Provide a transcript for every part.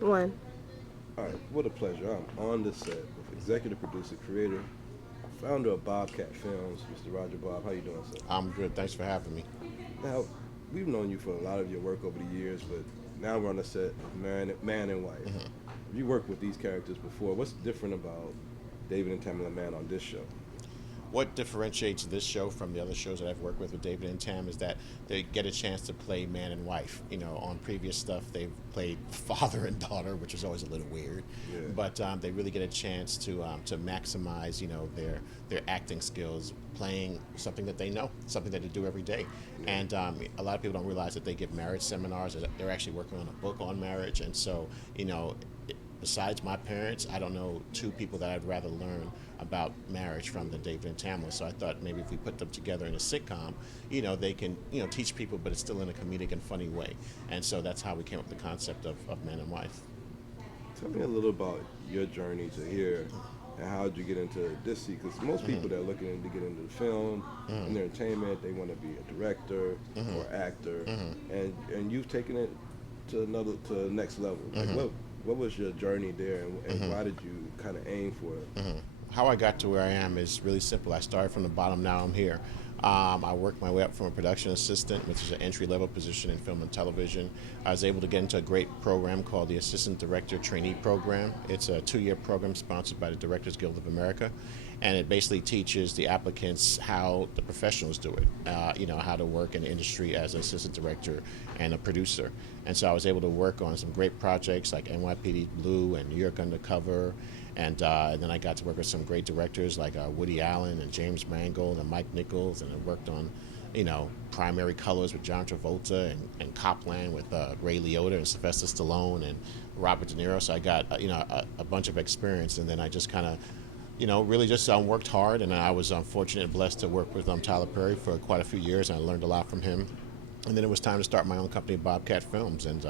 One. All right, what a pleasure. I'm on the set with executive producer, creator, founder of Bobcat Films, Mr. Roger Bobb. How you doing, sir? I'm good. Thanks for having me. Now, we've known you for a lot of your work over the years, but now we're on the set of Man and Wife. You worked with these characters before. What's different about David and Tamela Mann on this show? What differentiates this show from the other shows that I've worked with David and Tam is that they get a chance to play man and wife. You know, on previous stuff they've played father and daughter, which is always a little weird. Yeah. But they really get a chance to maximize their acting skills, playing something that they know, something that they do every day. Yeah. And a lot of people don't realize that they give marriage seminars. They're actually working on a book on marriage, and so besides my parents, I don't know two people that I'd rather learn about marriage from than David and Tamela. So I thought maybe if we put them together in a sitcom, they can, teach people, but it's still in a comedic and funny way. And so that's how we came up with the concept of Man and Wife. Tell me a little about your journey to here and how did you get into this? Because most people that are looking to get into the film and entertainment, they want to be a director or actor, and you've taken it to the next level. Like what was your journey there, and why did you kind of aim for it? How I got to where I am is really simple. I started from the bottom, now I'm here. I worked my way up from a production assistant, which is an entry-level position in film and television. I was able to get into a great program called the Assistant Director Trainee Program. It's a 2-year program sponsored by the Directors Guild of America, and it basically teaches the applicants how the professionals do it, how to work in the industry as an assistant director and a producer. And so I was able to work on some great projects like NYPD Blue and New York Undercover, and then I got to work with some great directors like Woody Allen and James Mangold and Mike Nichols, and I worked on, Primary Colors with John Travolta and Copland with Ray Liotta and Sylvester Stallone and Robert De Niro. So I got, a bunch of experience, and then I just kind of, really just worked hard, and I was fortunate and blessed to work with Tyler Perry for quite a few years, and I learned a lot from him. And then it was time to start my own company, Bobcat Films, and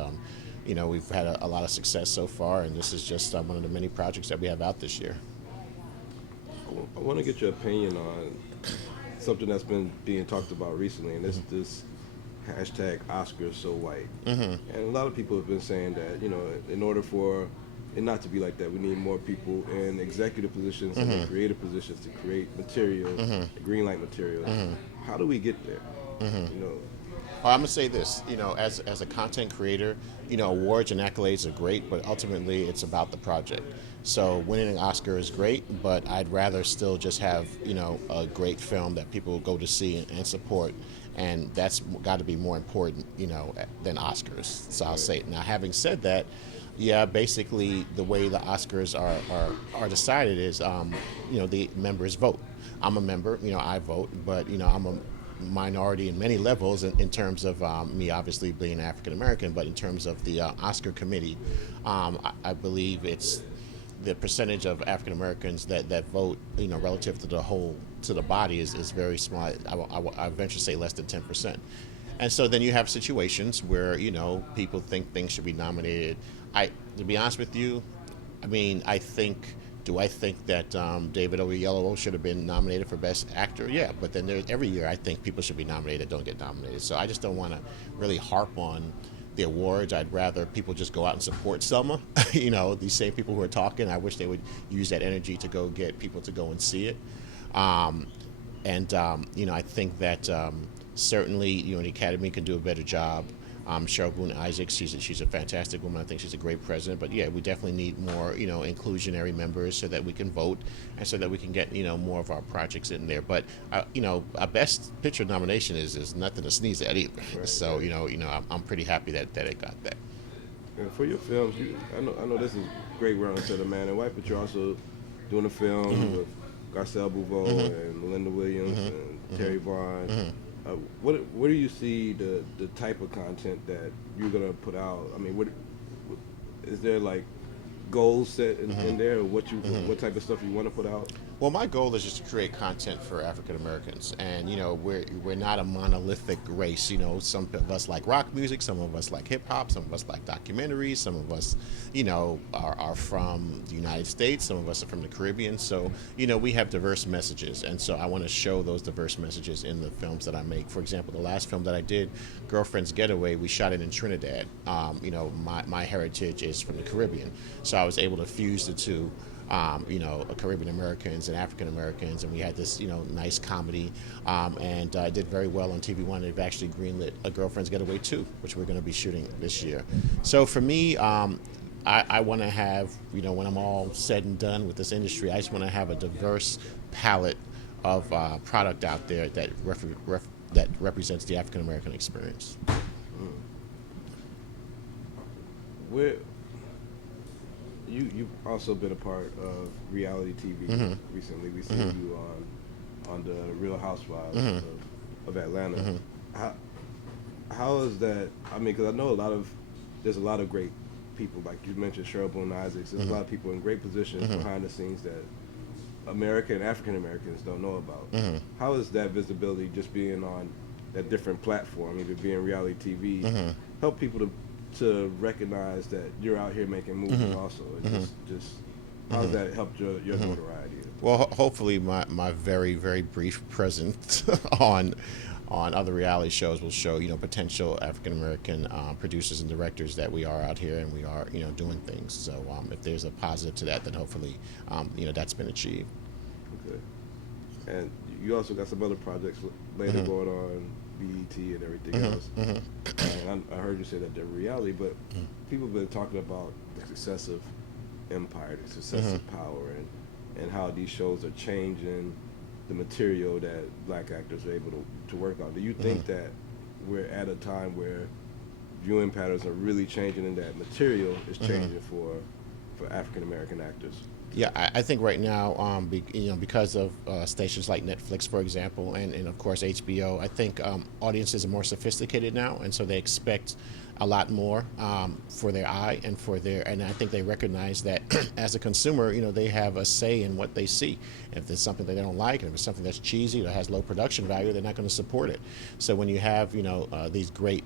we've had a lot of success so far, and this is just one of the many projects that we have out this year. I want to get your opinion on something that's been being talked about recently, and this hashtag Oscars so white. And a lot of people have been saying that in order for it not to be like that, we need more people in executive positions and in creative positions to create material, green light material. How do we get there? Well, I'm gonna say this, as a content creator, awards and accolades are great, but ultimately it's about the project. So winning an Oscar is great, but I'd rather still just have, a great film that people go to see and support, and that's got to be more important, than Oscars. So I'll say, now having said that, yeah, basically the way the Oscars are decided is, the members vote. I'm a member, I vote, but I'm a minority in many levels in terms of me obviously being African American, but in terms of the Oscar committee, I believe it's the percentage of African Americans that vote, relative to the body is very small. I venture to say less than 10%. And so then you have situations where people think things should be nominated. To be honest with you, I think. Do I think that David Oyelowo should have been nominated for Best Actor? Yeah, but then every year I think people should be nominated that don't get nominated. So I just don't want to really harp on the awards. I'd rather people just go out and support Selma. These same people who are talking, I wish they would use that energy to go get people to go and see it. I think that certainly, the Academy can do a better job. Cheryl Boone Isaacs, she's a fantastic woman. I think she's a great president. But yeah, we definitely need more, inclusionary members so that we can vote and so that we can get, more of our projects in there. But a Best Picture nomination is nothing to sneeze at either. Right, So right. I'm pretty happy that it got that. And for your films, I know this is great. We're on the set of Man and Wife, but you're also doing a film with Garcelle Bouveau and Melinda Williams and Terry Vaughn. Where do you see the type of content that you're gonna put out? What is there like goals set in there, or what type of stuff you want to put out? Well, my goal is just to create content for African Americans, and we're not a monolithic race. Some of us like rock music, some of us like hip hop, some of us like documentaries, some of us, are from the United States, some of us are from the Caribbean. So we have diverse messages, and so I want to show those diverse messages in the films that I make. For example, the last film that I did, Girlfriend's Getaway, we shot it in Trinidad. My heritage is from the Caribbean, so I was able to fuse the two. Caribbean Americans and African Americans, and we had this, nice comedy, and did very well on TV One. They've actually greenlit A Girlfriend's Getaway 2, which we're going to be shooting this year. So for me, I want to have, when I'm all said and done with this industry, I just want to have a diverse palette of product out there that that represents the African American experience. Where you've also been a part of reality TV recently. We see you on the Real Housewives of Atlanta. How is that? I mean, because I know there's a lot of great people, like you mentioned, Cheryl Boone Isaacs. There's a lot of people in great positions behind the scenes that American and African Americans don't know about. How is that visibility, just being on that different platform, either being reality TV, help people to recognize that you're out here making movies also? Just how does that help your notoriety? Well, hopefully my very, very brief presence on other reality shows will show potential African American producers and directors that we are out here and we are doing things. So if there's a positive to that, then hopefully that's been achieved. Okay. And you also got some other projects later going on, BET and everything else. And I heard you say that they're reality, but people have been talking about the success of Empire, the success of Power, and how these shows are changing the material that black actors are able to work on. Do you think that we're at a time where viewing patterns are really changing and that material is changing for African American actors? Yeah, I think right now, because of stations like Netflix, for example, and of course HBO, I think audiences are more sophisticated now, and so they expect a lot more for their eye and I think they recognize that as a consumer, they have a say in what they see. If there's something that they don't like, and if it's something that's cheesy or has low production value, they're not going to support it. So when you have these great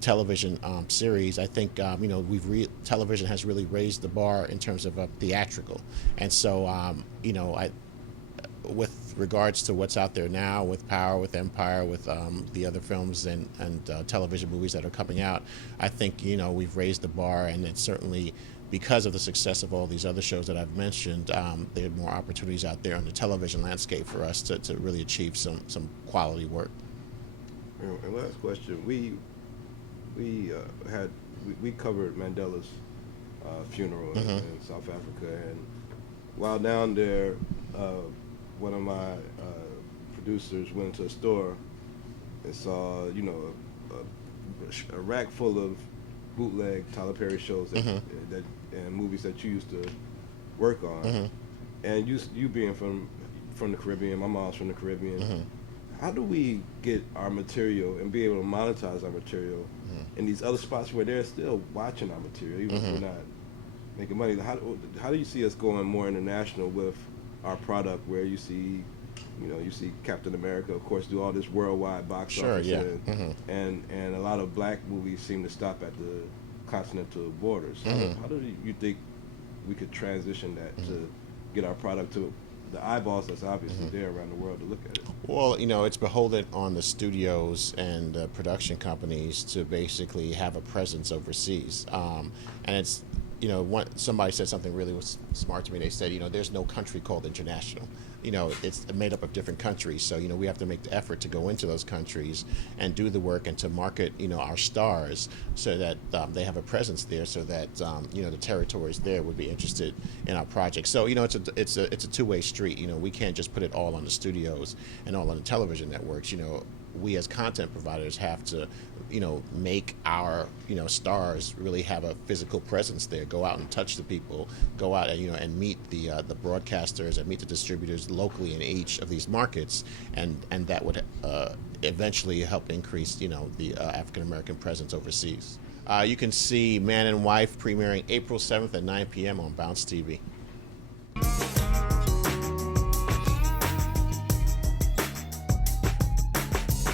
television series, I think television has really raised the bar in terms of theatrical, and so with regards to what's out there now with Power, with Empire, with the other films and television movies that are coming out, I think we've raised the bar, and it's certainly because of the success of all these other shows that I've mentioned, there are more opportunities out there on the television landscape for us to really achieve some quality work. And last question, we covered Mandela's funeral in South Africa, and while down there, one of my producers went to a store and saw a rack full of bootleg Tyler Perry shows that and movies that you used to work on, and you being from the Caribbean, my mom's from the Caribbean. How do we get our material and be able to monetize our material in these other spots where they're still watching our material, even if we're not making money? How do you see us going more international with our product, where you see Captain America, of course, do all this worldwide box office, and a lot of black movies seem to stop at the continental borders. How do you think we could transition that to get our product to the eyeballs that's obviously there around the world to look at it? Well, it's beholden on the studios and production companies to basically have a presence overseas, and it's somebody said something really was smart to me. They said, there's no country called international. It's made up of different countries. So, we have to make the effort to go into those countries and do the work and to market, our stars so that they have a presence there, so that, the territories there would be interested in our project. So, it's a two-way street. We can't just put it all on the studios and all on the television networks. We as content providers have to, make our, stars really have a physical presence there. Go out and touch the people. Go out and and meet the broadcasters and meet the distributors locally in each of these markets, and that would eventually help increase, the African American presence overseas. You can see Mann and Wife premiering April 7th at 9 p.m. on Bounce TV.